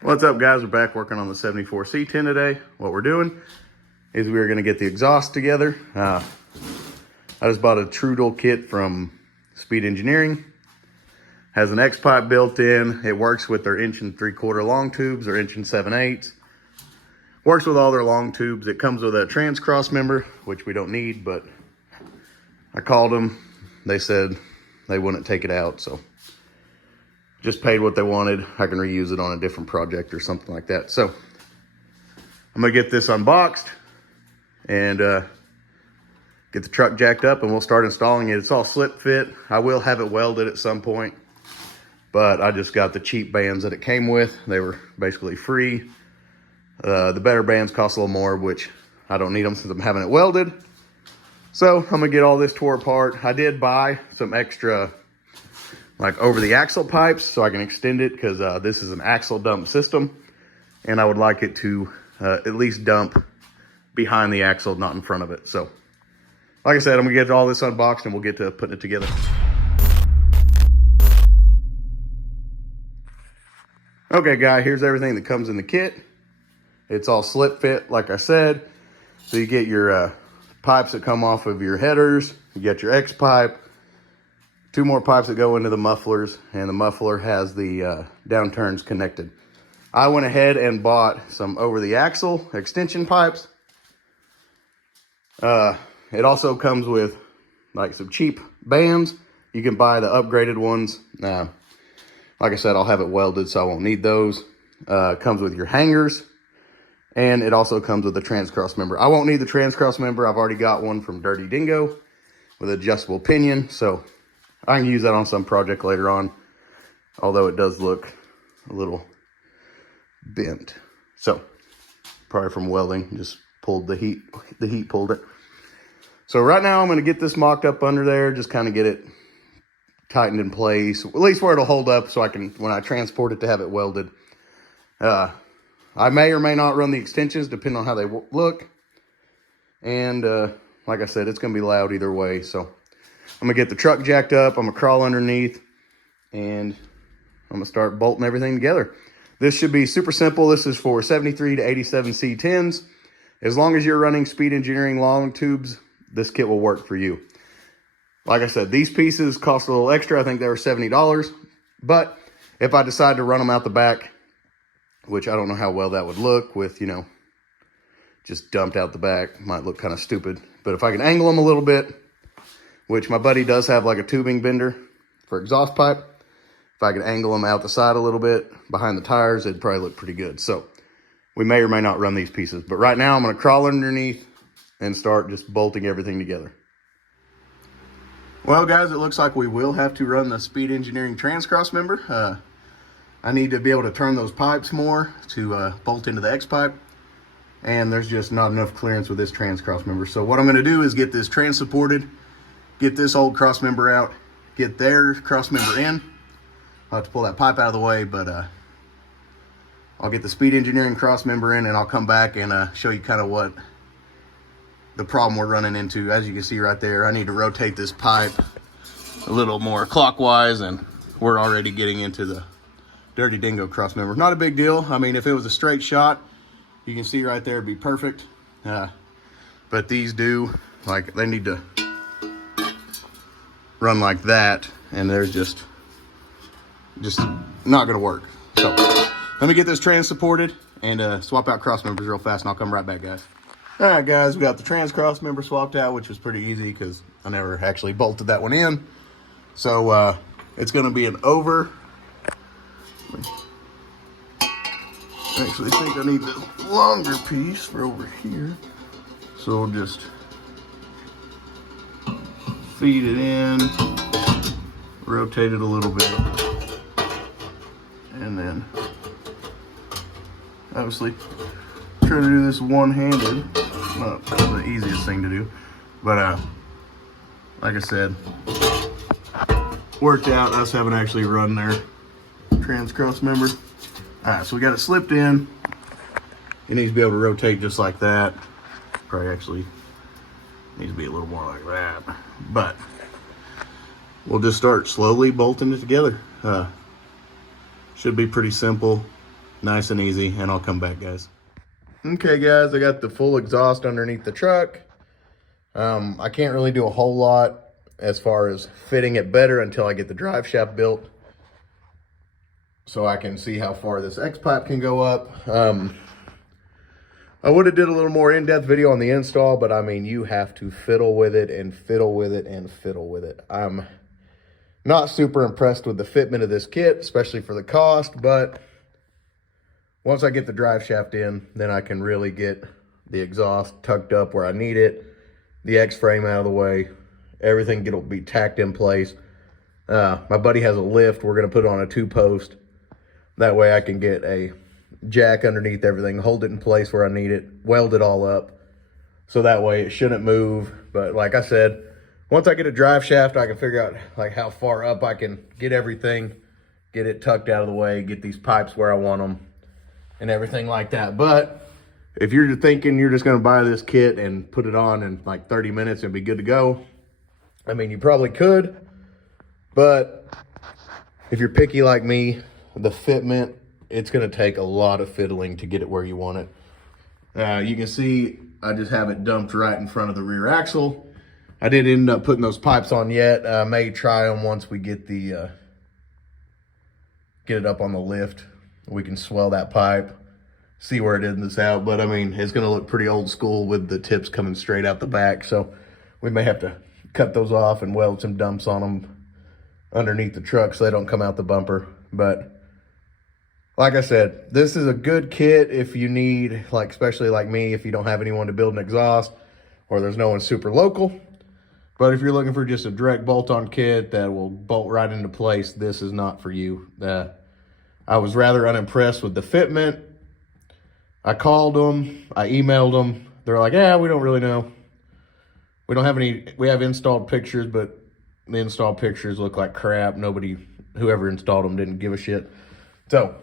What's up, guys? We're back working on the 74 C10 today. What we're doing is we're going to get the exhaust together. I just bought a Trudel kit from Speed Engineering. Has an X pipe built in. It works with their 1 3/4 long tubes or 1 7/8. Works with all their long tubes. It comes with a trans Crossmember, which we don't need, but I called them. They said they wouldn't take it out, so just paid what they wanted. I can reuse it on a different project or something like that. So I'm gonna get this unboxed and get the truck jacked up, and we'll start installing it. It's all slip fit. I will have it welded at some point, but I just got the cheap bands that it came with. They were basically free. The better bands cost a little more, which I don't need them since I'm having it welded. So I'm gonna get all this tore apart. I did buy some extra like over the axle pipes so I can extend it, because this is an axle dump system and I would like it to at least dump behind the axle, not in front of it. So like I said, I'm gonna get all this unboxed and we'll get to putting it together. Okay, guy, here's everything that comes in the kit. It's all slip fit, like I said. So you get your pipes that come off of your headers. You get your X pipe, 2 more pipes that go into the mufflers, and the muffler has the downturns connected. I went ahead and bought some over the axle extension pipes. It also comes with like some cheap bands. You can buy the upgraded ones. Like I said, I'll have it welded, so I won't need those. Comes with your hangers, and it also comes with the trans Crossmember. I won't need the trans Crossmember. I've already got one from Dirty Dingo with adjustable pinion, so I can use that on some project later on, although it does look a little bent. So probably from welding, just pulled the heat pulled it. So right now I'm going to get this mocked up under there, just kind of get it tightened in place, at least where it'll hold up, so I can, when I transport it, to have it welded. I may or may not run the extensions depending on how they look. And like I said, it's going to be loud either way. So I'm gonna get the truck jacked up. I'm gonna crawl underneath, and I'm gonna start bolting everything together. This should be super simple. This is for 73 to 87 C10s. As long as you're running Speed Engineering long tubes, this kit will work for you. Like I said, these pieces cost a little extra. I think they were $70. But if I decide to run them out the back, which I don't know how well that would look with, you know, just dumped out the back, might look kind of stupid. But if I can angle them a little bit, which my buddy does have like a tubing bender for exhaust pipe, if I could angle them out the side a little bit behind the tires, it'd probably look pretty good. So we may or may not run these pieces, but right now I'm going to crawl underneath and start just bolting everything together. Well, guys, it looks like we will have to run the Speed Engineering trans Crossmember. I need to be able to turn those pipes more to bolt into the X pipe, and there's just not enough clearance with this trans Crossmember. So what I'm going to do is get this trans supported, get this old Crossmember out, get their Crossmember in. I'll have to pull that pipe out of the way, but I'll get the Speed Engineering Crossmember in, and I'll come back and show you kind of what the problem we're running into. As you can see right there, I need to rotate this pipe a little more clockwise, and we're already getting into the Dirty Dingo Crossmember. Not a big deal. I mean, if it was a straight shot, you can see right there, it'd be perfect. But these do, like, they need to run like that, and there's just not gonna work. So let me get this trans supported and swap out Crossmembers real fast, and I'll come right back, guys. All right, guys, we got the trans Crossmember swapped out, which was pretty easy because I never actually bolted that one in. So it's gonna be an over. I actually think I need the longer piece for over here. So we'll just feed it in, rotate it a little bit, and then obviously try to do this one-handed. Not the easiest thing to do, but like I said, worked out us having actually run their trans Crossmember. Alright, so we got it slipped in. It needs to be able to rotate just like that. Probably actually needs to be a little more like that, but we'll just start slowly bolting it together. Should be pretty simple. Nice and easy, and I'll come back, guys. Okay, guys, I got the full exhaust underneath the truck. I can't really do a whole lot as far as fitting it better until I get the drive shaft built, so I can see how far this X-pipe can go up. I would have did a little more in-depth video on the install, but I mean, you have to fiddle with it and fiddle with it and fiddle with it. I'm not super impressed with the fitment of this kit, especially for the cost, but once I get the drive shaft in, then I can really get the exhaust tucked up where I need it, the X-frame out of the way, everything will be tacked in place. My buddy has a lift. We're going to put it on a 2-post. That way I can get a jack underneath everything, hold it in place where I need it, weld it all up, so that way it shouldn't move. But like I said, once I get a drive shaft, I can figure out like how far up I can get everything, get it tucked out of the way, get these pipes where I want them, and everything like that. But if you're thinking you're just going to buy this kit and put it on in like 30 minutes and be good to go, I mean, you probably could, but if you're picky like me, the fitment, it's going to take a lot of fiddling to get it where you want it. You can see I just have it dumped right in front of the rear axle. I didn't end up putting those pipes on yet. I may try them once we get the get it up on the lift. We can swell that pipe, see where it ends out. But I mean, it's going to look pretty old school with the tips coming straight out the back. So we may have to cut those off and weld some dumps on them underneath the truck so they don't come out the bumper. But like I said, this is a good kit if you need, like, especially like me, if you don't have anyone to build an exhaust or there's no one super local. But if you're looking for just a direct bolt-on kit that will bolt right into place, this is not for you. I was rather unimpressed with the fitment. I called them, I emailed them. They're like, yeah, we don't really know. We don't have any, we have installed pictures, but the installed pictures look like crap. Whoever installed them didn't give a shit. So,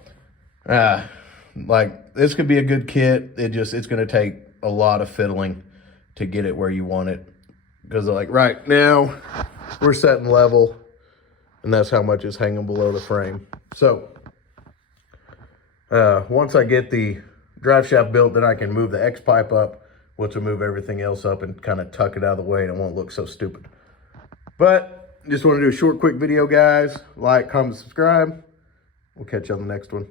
like, this could be a good kit. It's going to take a lot of fiddling to get it where you want it. Because, like, right now, we're setting level, and that's how much is hanging below the frame. So, once I get the drive shaft built, then I can move the X-pipe up, which will move everything else up and kind of tuck it out of the way, and it won't look so stupid. But, just want to do a short, quick video, guys. Like, comment, subscribe. We'll catch you on the next one.